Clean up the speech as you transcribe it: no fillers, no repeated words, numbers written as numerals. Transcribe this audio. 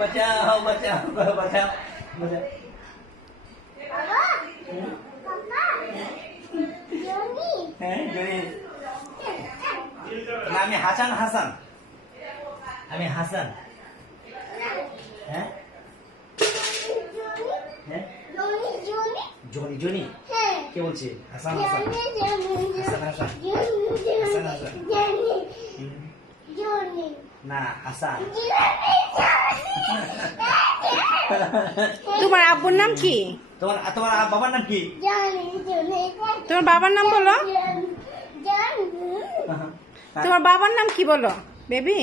बचाओ बचाओ बचाओ बचाओ হ্যাঁ জনি না আমি হাসান হাসান আমি হাসান হ্যাঁ হ্যাঁ জনি জনি কে বলছে হাসান হাসান হাসান হাসান হাসান হাসান না হাসান তোমার আব্বুর নাম কি? তোমার তোমার বাবার নাম কি? তোমার বাবার নাম বলো। তোমার বাবার নাম কি বলো বেবি?